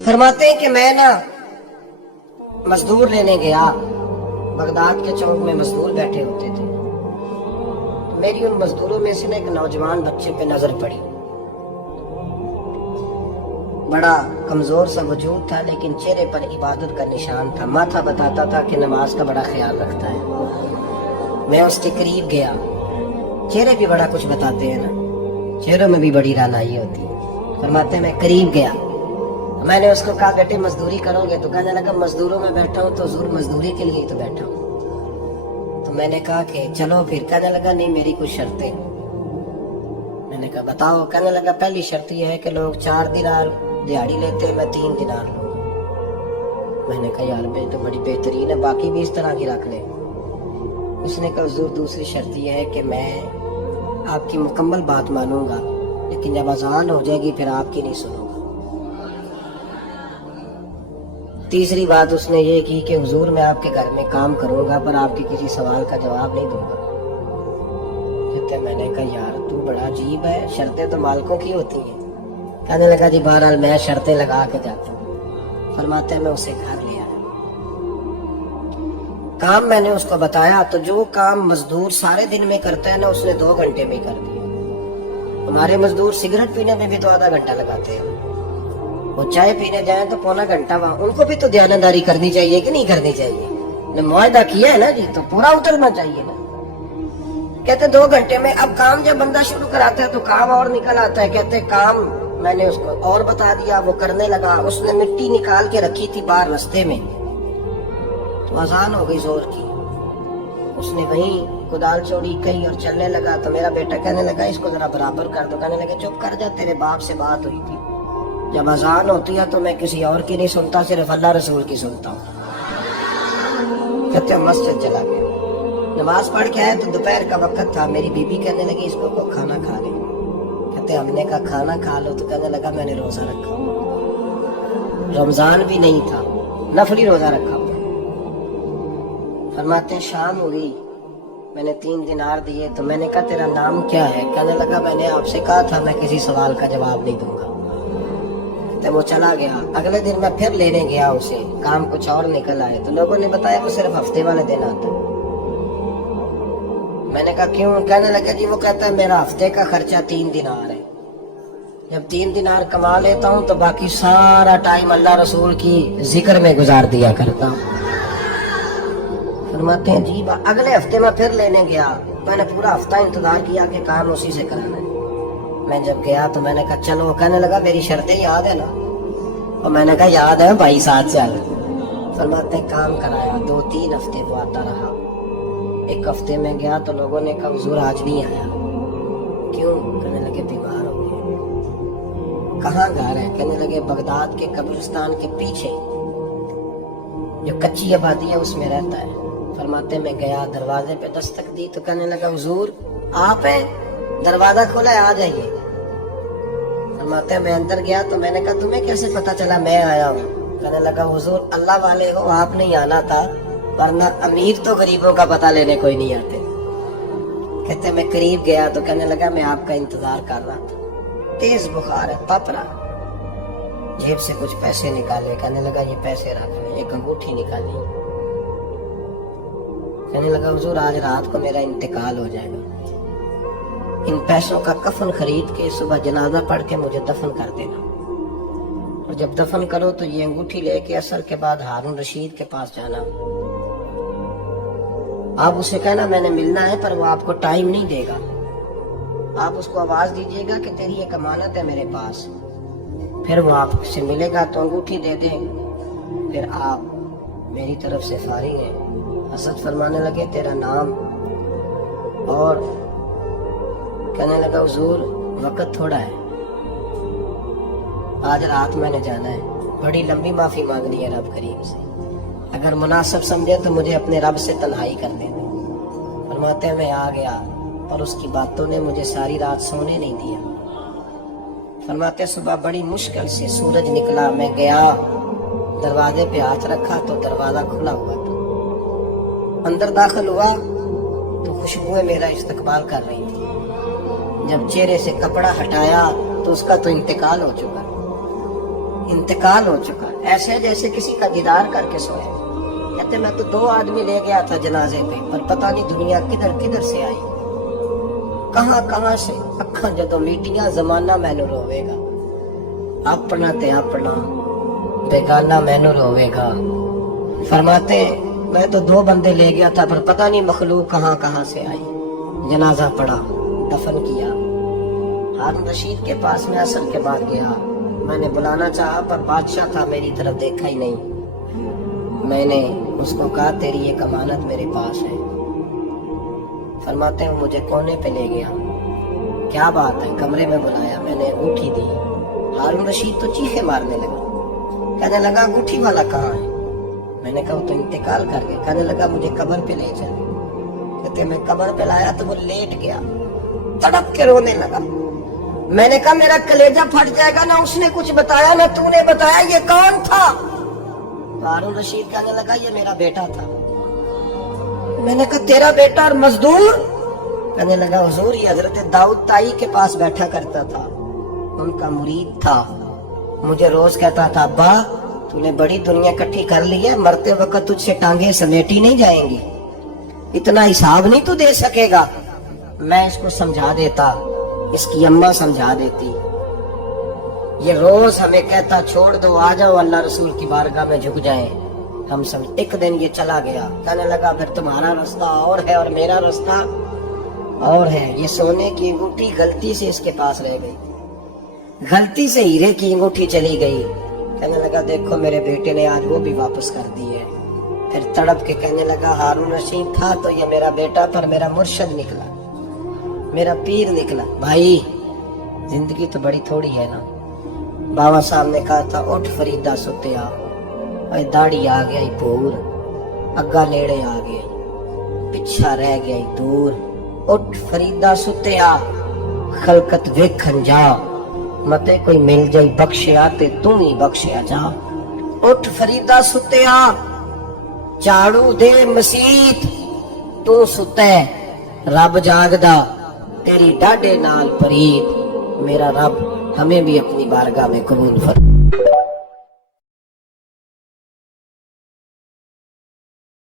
फरमाते हैं कि मैं ना मजदूर लेने गया, बगदाद के चौक में मजदूर बैठे होते थे। तो मेरी उन मजदूरों में से ना एक नौजवान बच्चे पे नजर पड़ी। बड़ा कमजोर सा वजूद था, लेकिन चेहरे पर इबादत का निशान था। माथा बताता था कि नमाज का बड़ा ख्याल रखता है। मैं उसके करीब गया। चेहरे भी बड़ा कुछ बताते हैं ना, चेहरों में भी बड़ी रानाई होती है। फरमाते मैं करीब गया, मैंने उसको कहा बेटे मजदूरी करोगे? तो कहने लगा मजदूरों में बैठा हूँ तो जरूर मजदूरी के लिए ही तो बैठा हूँ। तो मैंने कहा कि चलो फिर। कहने लगा नहीं, मेरी कुछ शर्तें। मैंने कहा बताओ। कहने लगा पहली शर्त यह है कि लोग 4 दिनार दिहाड़ी लेते हैं, मैं 3 दिनार लूँ। मैंने कहा यार बे तो बड़ी बेहतरीन है, बाकी भी इस तरह की रख ले। उसने कहा हुजूर दूसरी शर्त यह है कि मैं आपकी मुकम्मल बात मानूंगा, लेकिन जब अजान हो जाएगी फिर आपकी नहीं सुनूंगा। तीसरी बात उसने ये की कि हुजूर मैं आपके घर में काम करूंगा पर आपके किसी सवाल का जवाब नहीं दूंगा। कहते मैंने कहा यार तू बड़ा अजीब है, शर्तें तो मालिकों की होती हैं। कहने लगा जी बहरहाल मैं शर्तें लगा के जाता हूँ। फरमाते हैं मैं उसे घर ले आया। काम मैंने उसको बताया तो जो काम मजदूर सारे दिन में करता है ना, उसने 2 घंटे में कर दिया। हमारे मजदूर सिगरेट पीने में भी तो आधा घंटा लगाते हैं, वो चाय पीने जाए तो पौना घंटा वहां। उनको भी तो ध्यानदारी करनी चाहिए कि नहीं करनी चाहिए? ने मुआहदा किया है ना जी, तो पूरा उतरना चाहिए ना। कहते 2 घंटे में। अब काम जब बंदा शुरू कराता है तो काम और निकल आता है। कहते काम मैंने उसको और बता दिया, वो करने लगा। उसने मिट्टी निकाल के रखी थी बाहर रास्ते में, तो अजान हो गई जोर की। उसने वहीं कुदाल चोरी कही और चलने लगा। तो मेरा बेटा कहने लगा इसको जरा बराबर कर दो। कहने लगा चुप कर जा, तेरे बाप से बात हुई थी। जब अजान होती है तो मैं किसी और की नहीं सुनता, सिर्फ अल्लाह रसूल की सुनता हूँ। कहते मस्जिद चला गया, नमाज पढ़ के आया तो दोपहर का वक्त था। मेरी बीबी कहने लगी इसको को खाना खा ले। कहते हमने कहा खाना खा लो। तो कहने लगा मैंने रोजा रखा, रमजान भी नहीं था, नफली रोजा रखा हुआ। फरमाते शाम हुई, मैंने 3 दिनार दिए। तो मैंने कहा तेरा नाम क्या है? कहने लगा मैंने आपसे कहा था मैं किसी सवाल का जवाब नहीं दूंगा। तो वो चला गया। अगले दिन मैं फिर लेने गया उसे, काम कुछ और निकल आए। तो लोगों ने बताया वो सिर्फ हफ्ते वाले दिन आता। मैंने कहा क्यों? कहने लगा जी वो कहता है मेरा हफ्ते का खर्चा 3 दिनार है। जब 3 दिनार कमा लेता हूँ तो बाकी सारा टाइम अल्लाह रसूल की जिक्र में गुजार दिया करता हूँ। फरमाते हैं जी अगले हफ्ते में फिर लेने गया। मैंने पूरा हफ्ता इंतजार किया कि काम उसी से कराना है। मैं जब गया तो मैंने कहा चलो। कहने लगा मेरी शर्तें याद है ना? और मैंने कहा याद है भाई, साथ चल। फरमाते हैं काम कराया। 2-3 हफ्ते वो आता रहा। एक हफ्ते में गया तो लोगों ने कहा हुजूर आज नहीं आया। क्यों? कहने लगे बीमार हो गए। कहाँ घर है? कहने लगे बगदाद के कब्रिस्तान के पीछे जो कच्ची आबादी है उसमें रहता है। फरमाते मैं गया, दरवाजे पे दस्तक दी तो कहने लगा हुजूर आप हैं? दरवाजा खोला है, आ जाइए। फरमाते हैं मैं अंदर गया तो मैंने कहा तुम्हें कैसे पता चला मैं आया हूँ? कहने लगा हुजूर अल्लाह वाले हो, आप नहीं आना था, वरना अमीर तो गरीबों का पता लेने कोई नहीं आते। कहते मैं करीब गया तो कहने लगा मैं आपका इंतजार कर रहा था, तेज बुखार है, तप रहा। जेब से कुछ पैसे निकाले। कहने लगा ये पैसे रख। एक अंगूठी निकाली। कहने लगा हुजूर आज रात को मेरा इंतकाल हो जाएगा, इन पैसों का कफन खरीद के सुबह जनाजा पढ़ के मुझे दफन कर देना, और जब दफन करो तो ये अंगूठी लेके असर के बाद हारून रशीद के पास जाना। आप उसे कहना मैंने मिलना है पर वो आपको टाइम नहीं देगा। आप उसको आवाज दीजिएगा कि तेरी एक अमानत है मेरे पास। फिर वो आपसे मिलेगा तो अंगूठी दे दे, फिर आप मेरी तरफ से फारिग है। हसरत फरमाने लगे तेरा नाम? और कहने लगा हुजूर वक्त थोड़ा है, आज रात मैंने जाना है। बड़ी लंबी माफी मांगनी है रब करीम से, अगर मुनासिब समझे तो मुझे अपने रब से तन्हाई कर देना। फरमाते हैं मैं आ गया पर उसकी बातों ने मुझे सारी रात सोने नहीं दिया। फरमाते सुबह बड़ी मुश्किल से सूरज निकला, मैं गया दरवाजे पे हाथ रखा तो दरवाजा खुला हुआ था। अंदर दाखिल हुआ तो खुशबुएं मेरा इस्तकबाल कर रही थी। जब चेहरे से कपड़ा हटाया तो उसका तो इंतकाल हो चुका। इंतकाल हो चुका, ऐसे जैसे किसी का दीदार करके सोए। कहते मैं तो 2 आदमी ले गया था जनाजे पे, पर पता नहीं दुनिया किधर किधर से आई, कहां कहां से। अखा जदों मीटियां जमाना मैनू रोवेगा, अपना ते अपना बेगाना मैनू रोवेगा। फरमाते मैं तो 2 बंदे ले गया था, पर पता नहीं मखलूक कहां कहां से आई। जनाजा पड़ा, दफन किया। हारून रशीद के पास में असर के बाद गया, मैंने बुलाना चाहा पर बादशाह था, मेरी तरफ देखा ही नहीं। मैंने उसको कहा तेरी एक अमानत मेरे पास है। फरमाते हैं मुझे कोने पे ले गया, क्या बात है, कमरे में बुलाया, मैंने अंगूठी दी। हारून रशीद तो चीखे मारने लगा, कहने लगा अंगूठी वाला कहाँ है? मैंने कहा तो इंतकाल कर गया। कहने लगा मुझे कब्र पे ले चल। कहते मैं कब्र पे लाया तो वो लेट गया, तड़प के रोने लगा। मैंने कहा मेरा कलेजा फट जाएगा, ना उसने कुछ बताया ना तूने बताया, ये कौन था? हारून रशीद कहने लगा ये मेरा बेटा था। मैंने कहा तेरा बेटा और मजदूर? कहने लगा हुजूर ये हजरत दाऊद ताई के पास बैठा करता था, उनका मुरीद था। मुझे रोज कहता था अब्बा तूने बड़ी दुनिया इकट्ठी कर ली है, मरते वक्त तुझसे टांगे समेटी नहीं जाएंगी, इतना हिसाब नहीं तू दे सकेगा। मैं इसको समझा देता, इसकी अम्मा समझा देती। ये रोज हमें कहता छोड़ दो, आ जाओ अल्लाह रसूल की बारगाह में झुक जाएं। हम समझ। एक दिन ये चला गया, कहने लगा फिर तुम्हारा रास्ता और है और मेरा रास्ता और है। ये सोने की अंगूठी गलती से इसके पास रह गई, गलती से हीरे की अंगूठी चली गई। कहने लगा देखो मेरे बेटे ने आज वो भी वापस कर दी है। फिर तड़प के कहने लगा हारून रशीद था तो ये मेरा बेटा, पर मेरा मुर्शद निकला, मेरा पीर निकला। भाई जिंदगी तो बड़ी थोड़ी है ना। बाबा साहब ने कहा था उठ फरीदा सुत्या, दाढ़ी आ गया भूर, अग्गा नेड़े आ गया, पिछा रह गया दूर। उठ फरीदा सुत्या, खलकत वेखन जा, मते कोई मिल जाई बख्शिया ते तू ही बख्शिया जा। उठ फरीदा सुत्या, झाड़ू दे मसीत, तू सुते रब जागदा, तेरी डाडे नाल परीत। मेरा रब हमें भी अपनी बारगाह में कबूल फरमा।